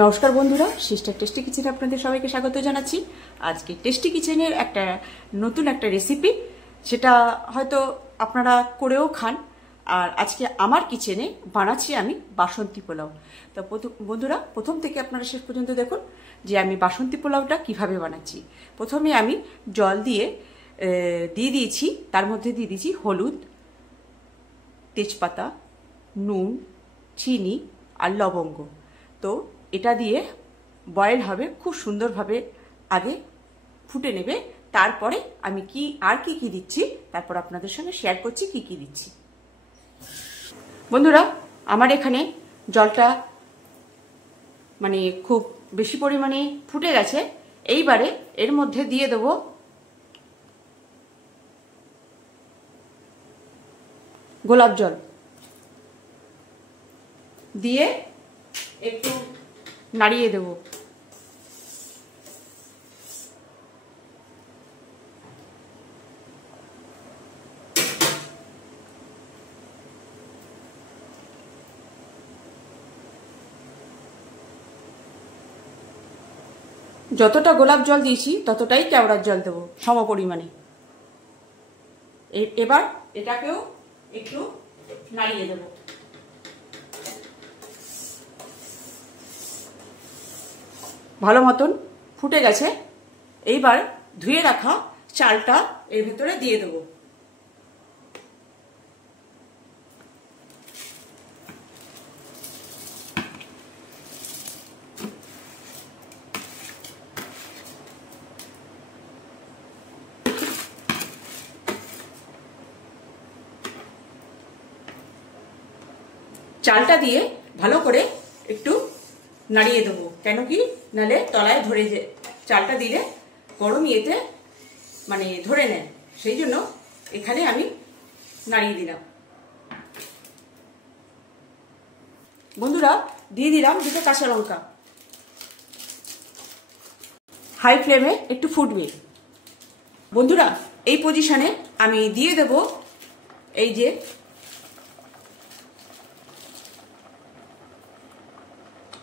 নমস্কার বন্ধুরা, sister tasty কিচেনে আপনাদের সবাইকে স্বাগত জানাচ্ছি। আজকে টেস্টি কিচেনের নতুন একটা রেসিপি, সেটা হয়তো আপনারা করেও খান। আর আজকে আমার কিচেনে বানাচ্ছি আমি বাসন্তী পোলাও। তো বন্ধুরা, প্রথম থেকে আপনারা শেষ পর্যন্ত দেখুন যে আমি বাসন্তী পোলাওটা কিভাবে বানাচ্ছি। প্রথমে আমি জল দিয়ে দিয়েছি, তার মধ্যে দিয়ে দিয়েছি হলুদ, তেজপাতা, নুন, চিনি আর লবঙ্গ। তো এটা দিয়ে বয়েল হবে, খুব সুন্দরভাবে আগে ফুটে নেবে। তারপরে আমি কি দিচ্ছি তারপর আপনাদের সঙ্গে শেয়ার করছি কি দিচ্ছি। বন্ধুরা, আমার এখানে জলটা খুব বেশি পরিমাণে ফুটে গেছে। এইবারে এর মধ্যে দিয়ে দেব গোলাপ জল, দিয়ে একটু নাড়িয়ে দেব। যতটা গোলাপ জল দিয়েছি ততটাই কেওড়ার জল দেব, সম পরিমাণে। এবার এটাকেও একটু নাড়িয়ে দেব। ভালো মতন ফুটে গেছে। এইবার ধুয়ে রাখা চালটা এর ভেতরে দিয়ে দেব। চালটা দিয়ে ভালো করে একটু নাড়িয়ে দেবো, কেন কি নালে তলায় ধরে যায়। চালটা দিলে গরম ইয়েতে ধরে নেয়, সেই জন্য এখানে আমি নাড়িয়ে দিলাম। বন্ধুরা, দিয়ে দিলাম 2টো কাঁচা লঙ্কা। হাই ফ্লেমে একটু ফুটবে। বন্ধুরা, এই পজিশনে আমি দিয়ে দেব এই যে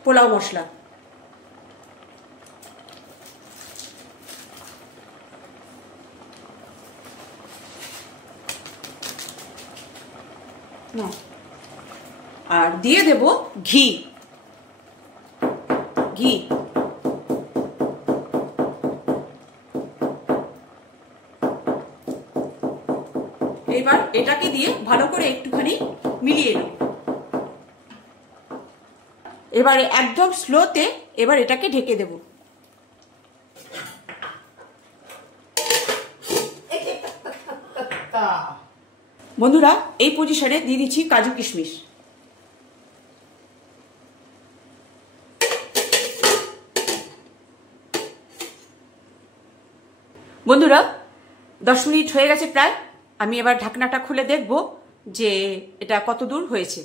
পোলাও মশলা। আর দিয়ে দেব ঘি। এবার এটাকে দিয়ে ভালো করে একটুখানি মিলিয়ে নেব। এবারে একদম স্লোতে এবার এটাকে ঢেকে দেব। বন্ধুরা, এই পজিশনে দিয়ে দিচ্ছি কাজু কিশমিশ। বন্ধুরা, 10 মিনিট হয়ে গেছে প্রায়। আমি এবার ঢাকনাটা খুলে দেখব যে এটা কত দূর হয়েছে।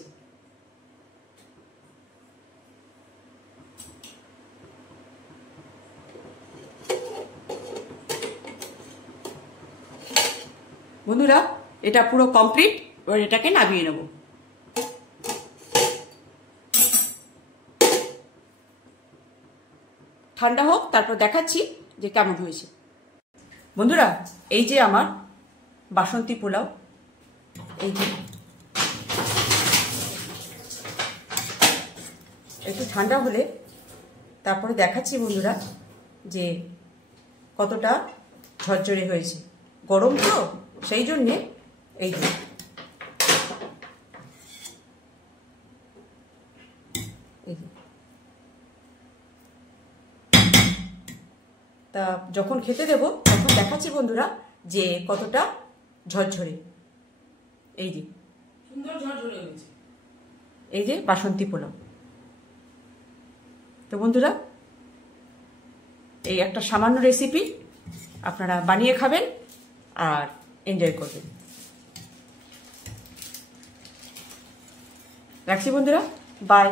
বন্ধুরা, এটা পুরো কমপ্লিট। এবার এটাকে নামিয়ে নেব। ঠান্ডা হোক, তারপর দেখাচ্ছি যে কেমন হয়েছে। বন্ধুরা, এই যে আমার বাসন্তী পোলাও, এই যে একটু ঠান্ডা হলে তারপরে দেখাচ্ছি বন্ধুরা যে কতটা ঝরঝরে হয়েছে। গরম তো, সেই জন্যে এই যে তা যখন খেতে দেব তখন দেখাচ্ছি বন্ধুরা যে কতটা ঝরঝরে। এই যে সুন্দর ঝরঝরে হয়েছে, এই যে বাসন্তী পোলাও। তো বন্ধুরা, এই একটা সামান্য রেসিপি আপনারা বানিয়ে খাবেন আর এনজয় করবেন। রাখছি বন্ধুরা, বাই।